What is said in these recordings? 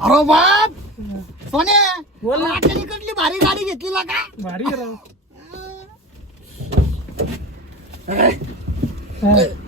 अरे बाप सोने बोल ना. इकडली भारी गाडी घेतली ना का भारी आहे राव.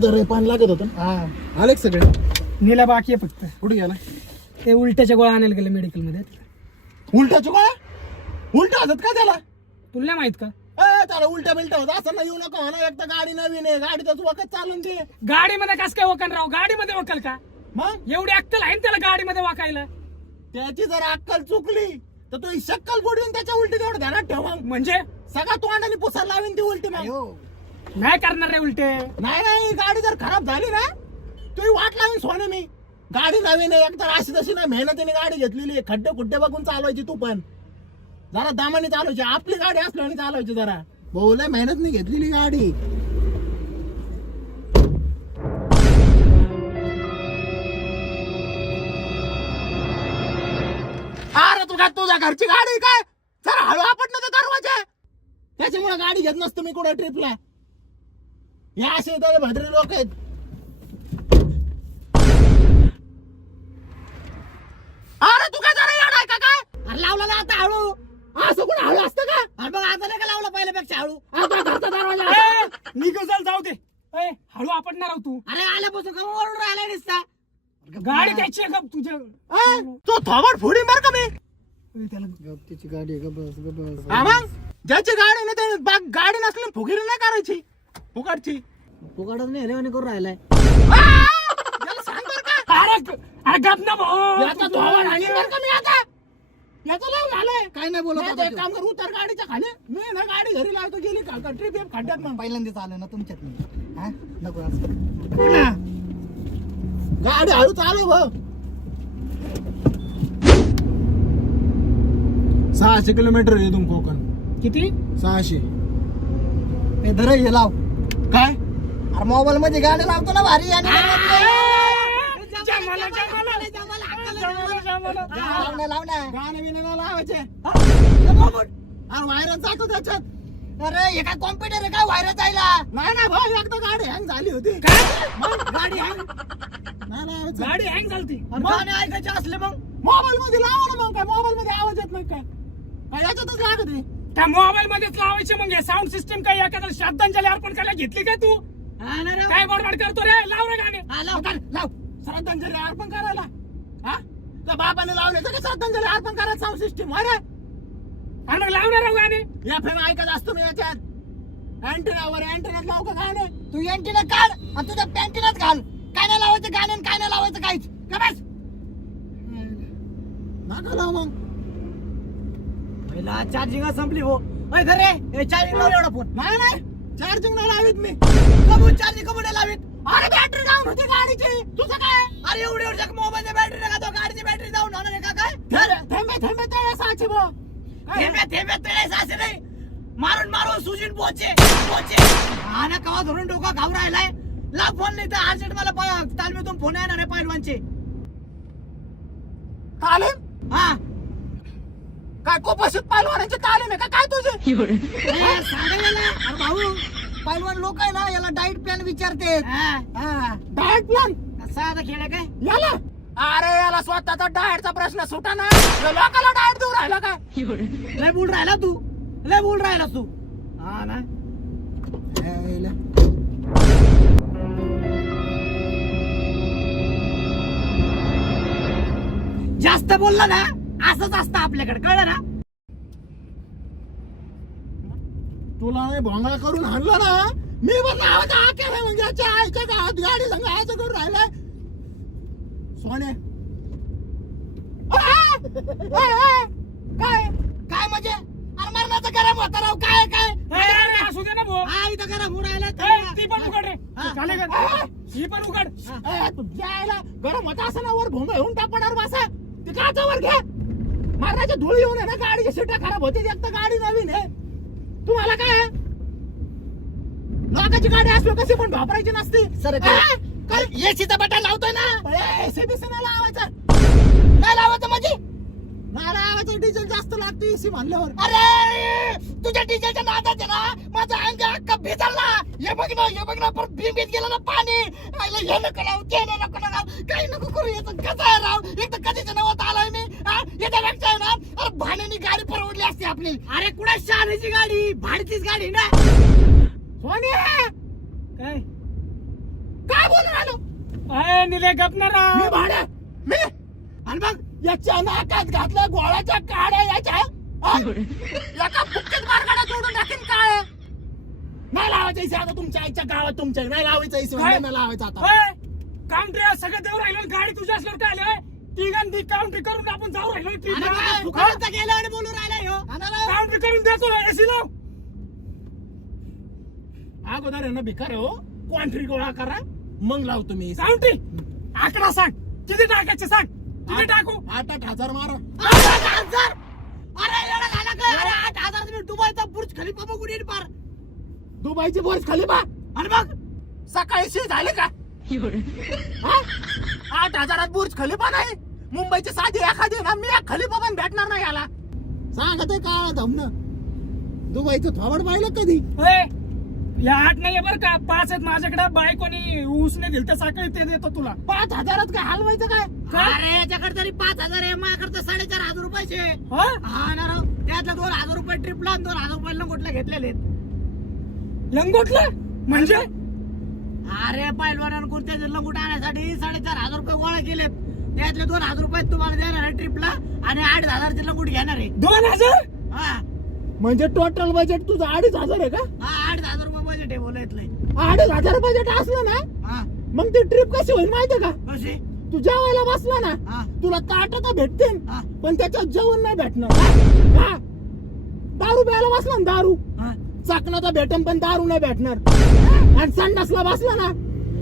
जर पाणी लागत होतं हा आले सगळे नीला बाकी आहे फक्त. कुठे गेला ते उलट्याच्या गोळ्या आणायला गेले मेडिकल मध्ये. उलट्याची गोळ्या उलट्या होतात का त्याला तुला नाही माहित का? त्याला उलट्या बिलट्या होत असं ना येऊ नका म्हणा. एक तर गाडी नवीन आहे गाडीच वखत चालून ते गाडीमध्ये कस काय वकल राव? गाडीमध्ये वकल का? मग एवढी अक्कल आहे ना त्याला गाडीमध्ये वाकायला? त्याची जर अक्कल चुकली तर तो ही शक्कल बुडवीन त्याच्या उलटी तेवढं ध्यानात ठेव मग. म्हणजे सगळा तोंडाने पुसायला लावीन ती उलटी मग. नाही करणार रे उलटे. नाही गाडी जर खराब झाली ना तू वाट लावीन सोने मी. गाडी नवीन आहे एकतर अशी तशी ना मेहनतीने गाडी घेतलेली आहे. खड्डे खुड्डे बघून चालवायची तू पण जरा दामाने चालवायची. आपली गाडी असल्याने चालवायची जरा. भाऊ लय मेहनतने घेतलेली गाडी. अरे तुझ्या घरची गाडी आहे काय? जरा हळू आपण ना दरवाजा. त्याच्यामुळे गाडी घेत नसतो मी कुठं ट्रिपला. या असे तर भद्रे लोक आहेत. अरे तू काय जरा येणार का काय? अरे लावला ना आता हळू. असं कोण हळू असतं का? अरे बघ आता नाही का लावलं पहिल्यापेक्षा हळू. आता घरचा दरवाजा निघल जाऊ दे. ए, हळू आपटणार आहो तू. अरे आल्यापासून का ओरडून राहिला दिसता. गाडी द्यायची आहे का तुझ्या? तो थोबड फोडी मार का मी. त्याला त्याची गाडी आहे, गबस हा मग ज्याची गाडी ना ते गाडी नसली फुगीरी नाही करायची फुकाडची. फुकाडच नाही हेलेवानी करून राहिलाय. याला सांग बरं का. अरे गप ना भाऊ. याचा थोबड हाणीन बरं का मी आता. याचं लय झालंय. काय नाही बोलत नाही आता तर एक त्यो. काम कर उतर गाडीच्या खाली. मी ना गाडी घरी लावतो गेली का ट्रिप खड्ड्यात मग. पहिल्यांदाच आलं ना तुमच्यात मी. हा नको असं. गाडी हळू चालू भाऊ. 600 किलोमीटर आहे इथून कोकण. किती? 600. हे धर हे लाव. काय अरे मोबाईल मध्ये गाडी लावतो ना भारी आणि जमाला, जमाला. जमाला. लाव ना गाणे बिणे नाही लावायचे. अरे व्हायरस जातो त्याच्यात. अरे हे काय कॉम्प्युटर आहे काय व्हायरस जायला. नाही ना भाऊ एकदा गाडी हँग झाली होती. मग गाडी हँग. नाही लावायचं. गाडी हँग झालती. गाणे ऐकायचे असले मग मोबाईल मध्ये लावा ना मग. काय मोबाईल मध्ये आवाज येत नाही काय? काय याच्यातच लागत आहे. त्या मोबाईल मध्येच लावायचे मग. हे साऊंड सिस्टम काय एखाद्या श्रद्धांजली अर्पण करायला घेतली काय तू? हा ना रे. काय बडबड करतो रे? लाव रे गाणे. हा, लाव लाव श्रद्धांजली अर्पण करायला. हा त्या बापाने लावले तर श्रद्धांजली अर्पण करायला साऊंड सिस्टीम. अरे आणि मग लावणार राहू गाणे. या फेम ऐकत असतो मी याच्यात. अँटेनावर अँटेनात लाव का गाणे. तू एंटीना काढ आणि तुझ्या पॅन्टीनाच घाल. काय नाही लावायचं गाणे आणि काय नाही लावायचं काहीच. का बस नका लाव मग. पहिला चार्जिंग संपली हो. अय धर रे चार्जिंग लाव एवढा फोन. नाही चार्जिंग नाही लावित मी. कबूल चार्जिंग कबूल नाही लावीत. अरे बॅटरी डाऊन होती गाडीची. तुझं काय? अरे एवढी एवढी मोबाईलची बॅटरी नका तो गाडीची बॅटरी जाऊन होणार आहे का काय. थेंबे तळे साचे भाऊ. थेंबे थेंबे तळे साचे नाही. मारून मारून सुजीन पोचे पोचे. हा ना कवा धरून डोका घाव राहिलाय. लाव फोन नाही तर अर्जंट मला तालमीतून फोन येणार आहे पैलवानचे. तालीम हा काय कोपशीत पालवानाची तालीम आहे का काय तुझी? सांगायला अरे भाऊ पैलवान लोक आहे ना याला डाईट प्लॅन विचारते. डाएट प्लॅन साधा खेळ आहे काय. याला अरे याला स्वतःचा डाएटचा प्रश्न सुटा ना. लोकांना डाएट देऊ राहिला काय? लय बोल राहिला तू. लय बोल राहिला तू. हा ना जास्त बोलला ना असंच असतं आपल्याकडे कळलं ना. तुला नाही भोंगळा करून आणलं ना मी पण नावाचा आके नाही म्हणजे याच्या आईच्या गावात गाडी संग आयचं करून राहिलाय. सोने काय काय म्हणजे अरे मरणाचं गरम होता राव. काय काय अरे, असू दे ना भाऊ. हा इथं गरम होऊन राहिला. ए, ती पण उघड रे. हा. झाले का? ही पण उघड. जायला गरम होता असं ना वर भोंग येऊन टापणार बसा. ते काचा वर घ्या. मारण्याची धूळ येऊन आहे ना गाडीची सीटा खराब होती. एक तर गाडी नवीन आहे. तुम्हाला काय लोकांची गाडी असलो कशी पण वापरायची नसती. सर काय एसीचा बटन लावतोय ना. एसीबीसी नाही लावायचं. नाही लावायचं म्हणजे नाही लावायचं. डिझेल जास्त लागते एसी म्हणल्यावर. अरे तुझ्या डिझेलच्या नादात आहे ना माझा अंग अख्खा भिजला. हे बघ ना परत भीम गेला ना पाणी. हे नको लावू ते नको लावू काही नको करू. याचं कसं आहे राव. एक तर कधीच नवत आलोय मी. भाड्याची गाडी, भाडतीच गाडी ना. सोने काय काय बोलून आलो अय निले गपणारा मी भाड्या मी आणि मग याच्या नाकात घातल्या गोळ्याच्या काड्या याच्या हा? एका बुक्कीत मार्गाला जोडून टाकीन काय नाही लावायचं इथे आता तुमच्या आईच्या गावात तुमच्या नाही लावायचं इथे काय? नाही लावायचं आता काउंट्री सगळं देऊ राहिलो गाडी तुझ्या असल्यावर काय आलं तिघांनी काउंट्री करून आपण जाऊ राहिलो आणि ट्रिपला काय? फुकटचं गेलं आणि बोलून राहिला ह्यो. काउंट्री करून देतो ना एसी लाव अगोदर आहे ना भिकार हो क्वांट्री गोळा करा मग लावतो मी काउंट्री आकडा सांग किती टाकायचे सांग किती टाकू 8,000 मारा 8,000. अरे येडा झाला काय? अरे 8,000 तुम्ही दुबईचा बुर्ज खलिफा बघून येईल पार. दुबईची बोर्ज खलिफा आणि मग सकाळीशी झाले का हा? 8,000 बुर्ज खलिफा नाही मुंबईची साधी एखादी ना मी एक खलिफा पण भेटणार नाही याला सांगत आहे काळा धमन दुबईचं थोबड पाहिलं कधी ए, या 8 नाहीये बरं का 5 आहेत माझ्याकडे बायकोनी उसने दिल तर सकाळी ते देतो तुला 5,000 काय हलवायचं काय काय? अरे याच्याकडे तरी 5,000 आहे, माझ्याकडे 4,500 रुपयाचे. हा? हा ना राव. त्यातले 2,000 रुपये ट्रिपला 2,000 रुपये लंगोटला घेतलेले आहेत. लंगोटला म्हणजे अरे पैलवानानं कुर्त्याचे लंगोट आणण्यासाठी 4,500 रुपये गोळा केलेत. त्यातले 2,000 रुपये तुम्हाला देणार आहे ट्रिपला आणि 8,000 चे लंगोट घेणार आहे. 2,000 हा म्हणजे टोटल बजेट तुझं 2,500 आहे का हा 8,000 रुपये बजेट आहे बोलायतलंय. 2,500 बजेट असलं ना हा मग ती ट्रिप कशी होईल माहितीये का कशी? तू जेवायला बसला ना हा तुला ताट तर भेटतील हा पण त्याच्यात जेवण नाही भेटणार हा? दारू प्यायला बसला ना दारू हा. चाकणं तर भेटन पण दारू नाही भेटणार आणि संडासला बसला ना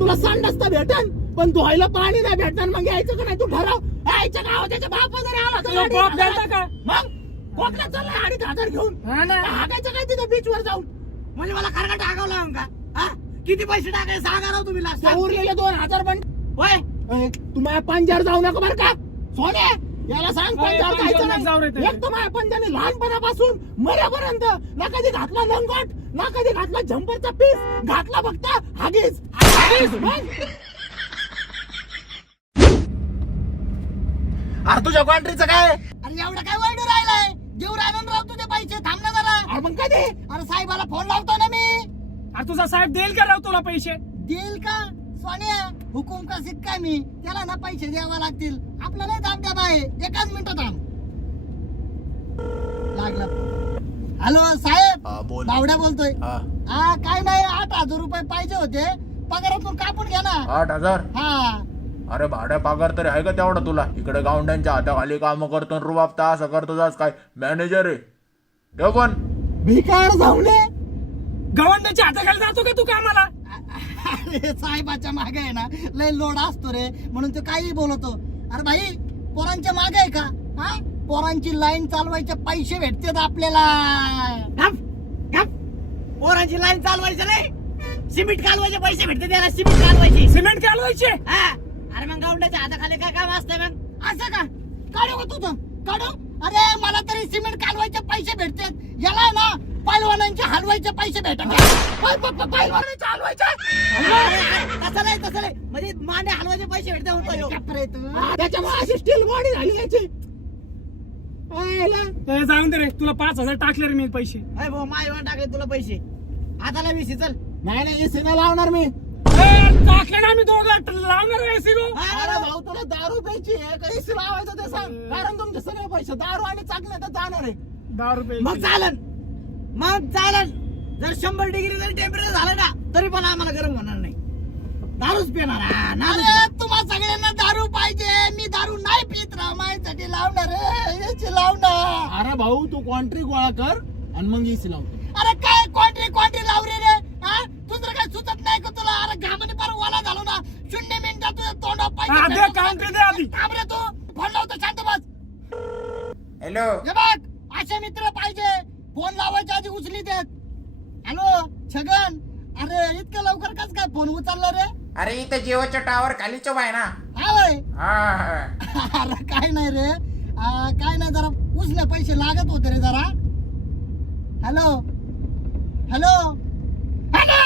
तुला संडास तर भेटन पण धुवायला पाणी नाही भेटणार मग यायचं का नाही तू ठरव यायच्या गावात त्याच्या बाप जरी आला तर तुला गाडी बाप घालायला. द्यायचा का? मग कोकणात चाललाय 2,500 घेऊन हा ना हागायचं काय तिथं बीच वर जाऊन म्हणजे मला खरं टाकावं लागेल का? हा किती पैसे टाकायचे सांगा राव तुम्ही लास्ट. त्या उरलेले 2,000 पण होय तुम्ही पंजाब जाऊ नका बरं का सोने याला सांग अरे, पंजाब पंजाब जायचं नाही जाऊ रे नाही ते. एक तर माझ्या पंजाने लहानपणापासून मरेपर्यंत ना कधी घातला लंगोट ना कधी घातला झंपरचा पीस घातला फक्त हागीज अरे तुझ्या क्वांट्रीचं काय अरे एवढं काय वाईट राहिलंय? देऊ राहिलो ना राव तुझे पैसे. थांब ना जरा. अरे मग कधी अरे साहेबाला फोन लावतो ना मी. अरे तुझा साहेब देईल का राव तुला पैसे देईल का? सोनिया हुकुम का सिक्का मी त्याला ना पैसे द्यावा लागतील. आपलं नाही थांब द्या बाई. एकच मिनिट थांब. लागला. हॅलो साहेब बोल बावड्या बोलतोय. हा हा काय नाही 8,000 रुपये पाहिजे होते. पगारातून कापून घ्या ना. 8,000 हा अरे भाड्या पगार तरी आहे का तेवढा तुला इकडे गावंड्यांच्या हाताखाली काम करतो आणि रुबाब असं करतो जास काय मॅनेजर आहे ठेव पण भिकार जाऊ नये गव्हर्नरच्या हाताखाली जातो का तू कामाला अरे साहेबाच्या मागे आहे ना लय लोड असतो रे म्हणून तो काही बोलतो. अरे भाई पोरांच्या मागे आहे का? हा पोरांची लाईन चालवायचे पैसे भेटतात आपल्याला. पोरांची लाईन चालवायचं नाही सिमेंट कालवायचे पैसे भेटते त्याला. सिमेंट कालवायचे. सिमेंट कालवायचे हा अरे मग गावंड्याच्या हाताखाली काय काम असतं मग? असं का? काढू का तुझं काढू? अरे मला तरी सिमेंट कालवायचे पैसे भेटतात. याला ना पैलवानांचे हलवायचे पैसे भेटतात. पैलवानांचे हलवायचे तसं नाही म्हणजे मांडे हलवायचे पैसे भेटतात म्हणतो. त्याच्यामुळे अशी स्टील बॉडी झाली याची ते जाऊन दे रे तुला 5,000 टाकले रे मी पैसे अरे भाऊ मायवान टाकले तुला पैसे. हाताला 20 चल. नाही एसी नाही लावणार मी टाकले ना मी दोघं लावणार एसी रो अरे भाऊ तुला दारू प्यायची आहे का एसी लावायचं ते सांग कारण तुमचे सगळे पैसे दारू आणि चाकण्यात जाणार आहे 10 रुपये मग चालन. जर 100 डिग्री जरी टेम्परेचर झालं ना तरी पण आम्हाला गरम होणार नाही. दारूच पिणार. अरे तुम्हा सगळ्यांना दारू पाहिजे. मी दारू नाही पित राव. माझ्यासाठी लावणार याची लावणार. अरे भाऊ तू क्वांट्री गोळा कर आणि मग एसी लावतो. अरे काय क्वांट्री लाव रे रे. हा दुसरं काय सुचत नाही का तुला? अरे घामाने पार वाला झालो ना. 0 मिनिटात तुझ्या तोंडा दे काउंट्री दे आधी थांब रे तू. फोन लावतो शांत बस. हॅलो हे बघ असे मित्र पाहिजे. फोन लावायच्या आधी उचली देत. हॅलो छगन अरे इतक्या लवकर कस काय फोन उचलला रे? अरे इथं जिओच्या टावर खालीच आहे ना हा होय. हा अरे काय नाही रे. काय नाही जरा उसने पैसे लागत होते रे जरा. हॅलो हॅलो हॅलो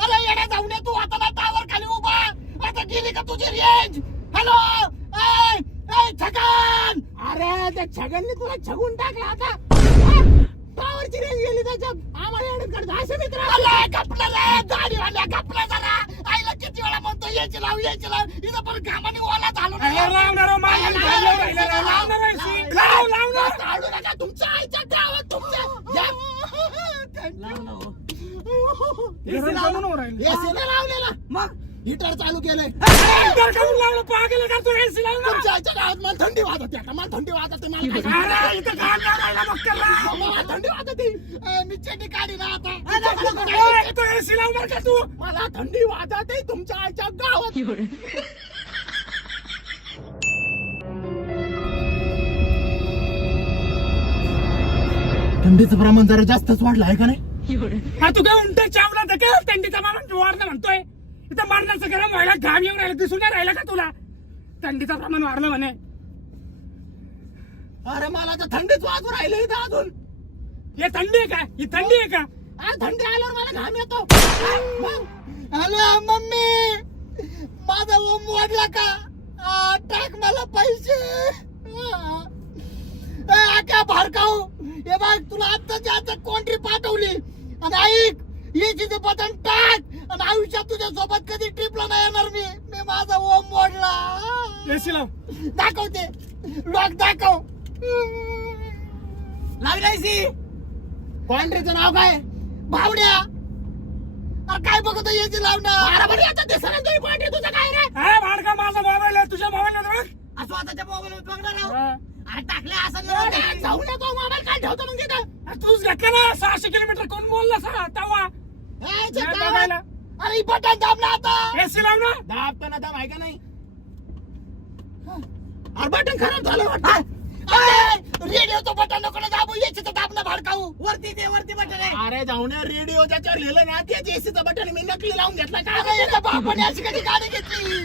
अरे येडा जाऊ नये तू. आता ना टावर खाली उभा. आता गेली का तुझी रेंज? हॅलो छगन अरे त्या छगनने तुला छगून टाकला आता टावर मीटरची रेंज गेली त्याच्यात आम्हाला एवढं करतो असे मित्र अरे गपला रे गाडीवाल्या गपला जरा आईला किती वेळा म्हणतो याची लाव इथं पण घामाने ओला झालो ना. अरे लावणार हो, मागे घालून राहिला रे, लावणार आहे सी. लावणार. काढू नका तुमच्या आईच्या गावात तुमच्या घरून काढून हो राहिले. एसी नाही लावलेला मग हिटर चालू केलंय तर काढून लावलं, पागल का तू AC लावून ना? तुमच्या आईच्या गावात मला थंडी वाजते आता मला थंडी वाजते मला काय अरे इथं घाम लागायला मग त्याला. मला थंडी वाजते मी चेटी काढी ना आता ए, तू AC लावणार का तू? मला थंडी वाजते तुमच्या आईच्या गावात थंडीचं प्रमाण जरा जास्तच वाढलं आहे का नाही हा तू काय उंट चावला तर काय थंडीचा माणूस वाढलं म्हणतोय इथं मरणाचं गरम व्हायला घाम येऊन राहिला दिसून नाही राहिला का तुला थंडीचं प्रमाण वाढलं म्हणे अरे मला तर थंडीच वाजू राहिले इथं अजून हे थंडी आहे का ही थंडी आहे का अरे थंडी आल्यावर मला घाम येतो मग हॅलो मम्मी माझा ओम वाढला का टाक मला पैसे काय भारकाऊ हे बघ तुला आत्ताच्या आता कोंट्री पाठवली आणि ऐक याची बटन टाक आणि आयुष्यात तुझ्या सोबत कधी ट्रिपला नाही येणार मी माझा ओम मोडला एसी लाव दाखवते लॉक दाखव लागलायसी कॉन्ट्रीचं नाव काय भावड्या अरे काय बघतो याची लावणार अरे बरं आता ते सरांचं ही कॉन्ट्री तुझं काय रे अरे भाडका माझा मोबाईल आहे तुझ्या मोबाईल बघ स्वतःच्या मोबाईल बघणार आहो. हा. अरे टाकले असं जाऊ नका मोबाईल काय ठेवतो मग तिथं अरे तूच घातला ना 600 किलोमीटर कोण बोलला सर तवा ए, इथे नाही काय? बघायला. अरे बटन दाब ना आता एसी लाव ना दाबताना दाब आहे का नाही अरे बटन खराब झालं वाटतं रेडिओचं बटन नको ना दाबू याची तर दाब ना भाडकाऊ वरती ते वरती बटन आहे अरे जाऊन रेडिओ ज्याच्यावर लिहिलं ना त्याच एसीचं बटन मी नकली लावून घेतला का अरे याच्या बापाने अशी कधी गाडी घेतली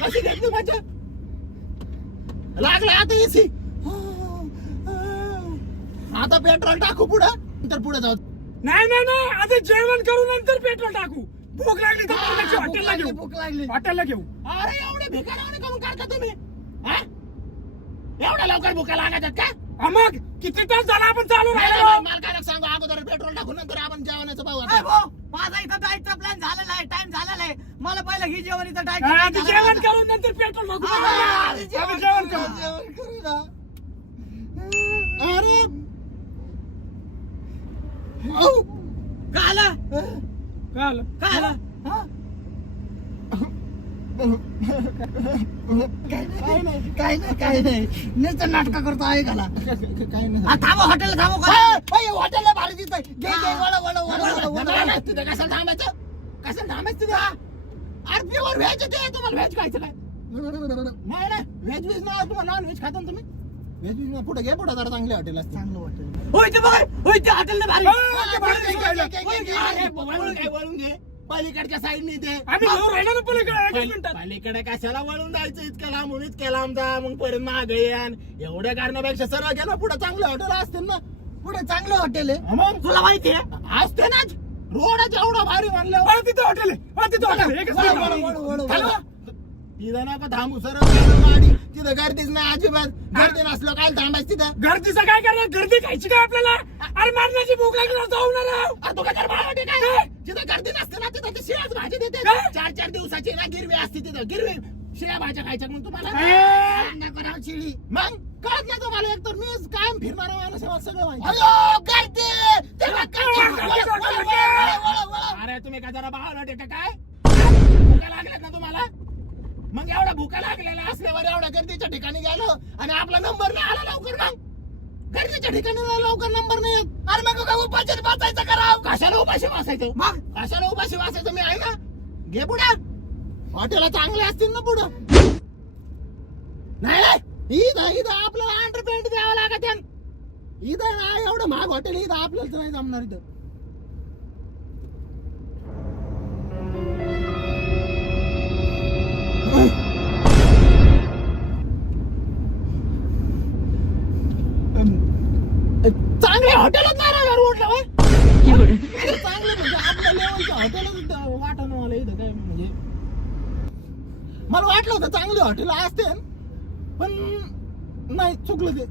कशी घेतली माझ्या लागला आता एसी आता पेट्रोल टाकू पुढं नंतर पुढे जाऊ नाही नाही नाही आधी जेवण करू नंतर पेट्रोल टाकू भूक लागली तर मरणाची हॉटेलला घेऊ भूक लागली हॉटेलला घेऊ अरे एवढे भिकाऱ्याने करून काढता तुम्ही हा? एवढ्या लवकर भुका लागायच्यात का हा मग किती तास झाला आपण चालू नाही, राहिलो नाही, मला काय सांगू अगोदर पेट्रोल टाकून नंतर आपण जेवणाचं पाहू अरे आता भाऊ, माझा इथं डाएटचा प्लॅन झालेला आहे टाइम झालेला आहे मला पहिलं ही जेवण इथं डाएट आधी जेवण करू नंतर पेट्रोल बघू आधी जेवण करू करू ना अरे काला कळलं काला काय नाही नुसतं नाटक करतो आहे घाला काय नाही थांबा हॉटेल थांबो हॉटेलला भारी दिसतंय घे वळ वळ वळ वळ वळ नाही, तिथं कशाला थांबायचं कशाला थांबायचं तिथं अरे प्युअर व्हेज ते तुम्हाला व्हेज खायचं काय नाही ना व्हेज व्हेज ना तुम्हाला नॉन व्हेज खाता ना तुम्ही व्हेज व्हेज पुढे घे पुढे जरा चांगले हॉटेल असते चांगलं हॉटेल होय ते बघ होय ते हॉटेलला भारी अरे वळून घे वळून घे पलीकडच्या साईडने ते आम्ही घेऊन राहिलो ना पलीकडे एक मिनिटात पलीकडे कशाला वळून जायचं इतकं लांबून इतक्या लांब जा मग परत मागे यान एवढ्या करण्यापेक्षा सर्व गेलं पुढे चांगले हॉटेल असतील ना पुढे चांगलं हॉटेल आहे मग तुला माहिती आहे असते ना रोडच एवढा भारी म्हणलं अरे तिथं हॉटेल आहे तिथं हॉटेल आहे एकच वळ, मिनिट. वळ, वळ, वळ. हॅलो तिथं नका थांबू सरळ गाडी तिथं गर्दीच नाही अजिबात गर्दी नसलं काय थांबायचं तिथं गर्दीचं काय करणार गर्दी खायची काय आपल्याला अरे मारण्याची भूक लागली ना जाऊ ना राव. अरे तू काय तर भावटे काय तिथं गर्दी नसते ना तिथं ते शिळाच भाजी देते काय? 4-4 दिवसाची ना गिरवी असते तिथं गिरवी शिळ्या भाज्या खायच्या मग तुम्हाला ए, नको राव चिडी मग कळत नाही तुम्हाला एक तर मी कायम फिरणारा माणूस आहे, मला सगळं माहिती आहे. अयो गर्दी तेव्हा गर्दी. वळ, वळ. अरे तुम्ही काय जरा भावटे का काय भुका लागल्यात ना तुम्हाला मग एवढ्या भुका लागलेल्या असल्यावर एवढ्या गर्दीच्या ठिकाणी गेलो आणि आपला नंबर नाही आला लवकर मग गर्दीच्या ठिकाणी लवकर नंबर नाही येत अरे मग काय उपाशी वाचायचं कराव कशाला उपाशी वाचायचं मग कशाला उपाशी वाचायचं मी आहे ना घे पुढे हॉटेल चांगले असतील ना पुढं नाही इथं आपल्याला अंडरपेंट द्यावं लागत इथं नाही एवढं महाग हॉटेल इथं आपल्याला नाही जमणार इथं चांगले हॉटेलच नाही ना रोडला चांगले म्हणजे आपल्या लेवलचं हॉटेलच वाटण मला इथं काय म्हणजे मला वाटलं होतं चांगले हॉटेल असते पण नाही चुकलं ते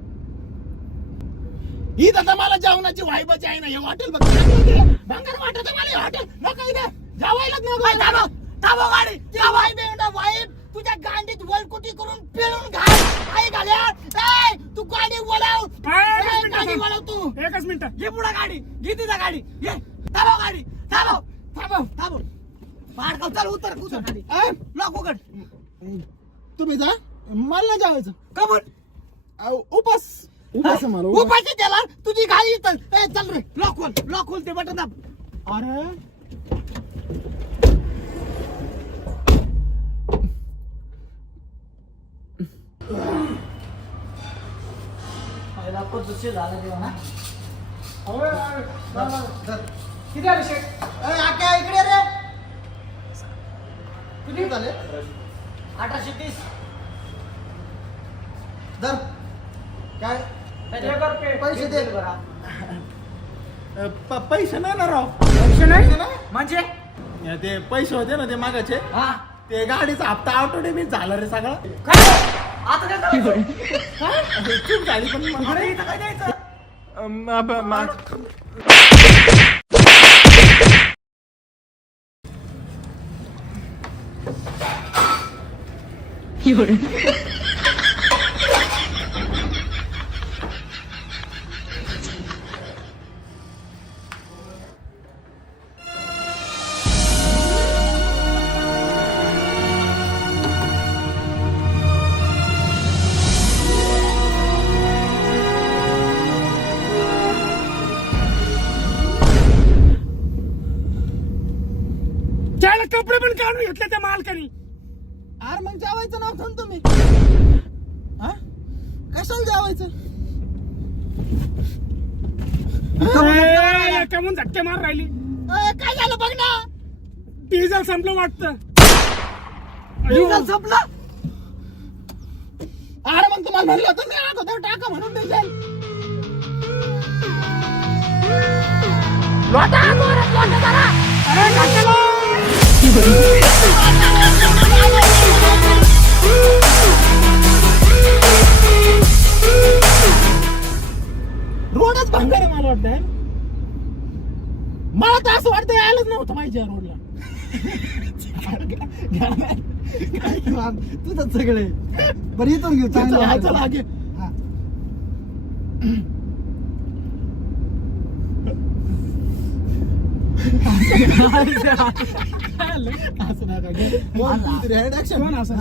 इथं तर मला जेवणाची वाईबाची आहे ना हे हॉटेल बघ भंगार वाटत मला हे हॉटेल नको इथे जेवायलाच नको. थांबव गाडी त्या वाईब आहे ना वाईब तुझ्या गांडीत वलकुटी करून पिळून घाल काय घाल्या ए, तू गाडी वळव ए, गाडी वळव तू एकच मिनिट घे पुढे गाडी घे तिथं गाडी घे थांबव गाडी थांबव पाडगाव चल उतर गाडी लॉक उघड तुम्ही जा मला नाही जेवायचं कबूल उपास आहे मला उपास. उपाशी त्याला तुझी गाडी चल ए, चल रे लॉक खोल ते बटन दाब अरे किती आले शेट आक्या इकडे रे किती झाले 1830 दर काय पैसे दे पैसे नाही ना राव. पैसे नाही म्हणजे ते पैसे होते ना ते मागाचे हा ते गाडीचा हप्ता ऑटो डेबिट झाला रे सगळा. काय आता काय करायचं? चूक झाली पण अरे इथं काय द्यायचं त्याला कपडे पण काढून घेतले त्या मालकानी. अरे मग जेवायचं नाव ठेवून तुम्ही हा कशाला जेवायचं. कमून झटके मार राहिली. काय झालं बघ ना डिझेल संपलं वाटतं. डिझेल संपलं अरे मग तुम्हाला म्हणलं होतं मी अगोदर टाका म्हणून डिझेल. अरे कशाला? रोडच भंगार आहे मला वाटतंय. मला तर असं वाटतं यायलाच नव्हतं पाहिजे या रोडला. तुझं सगळे बरं इथून घेऊ चला चला घे. असं नका घे. कोण असं?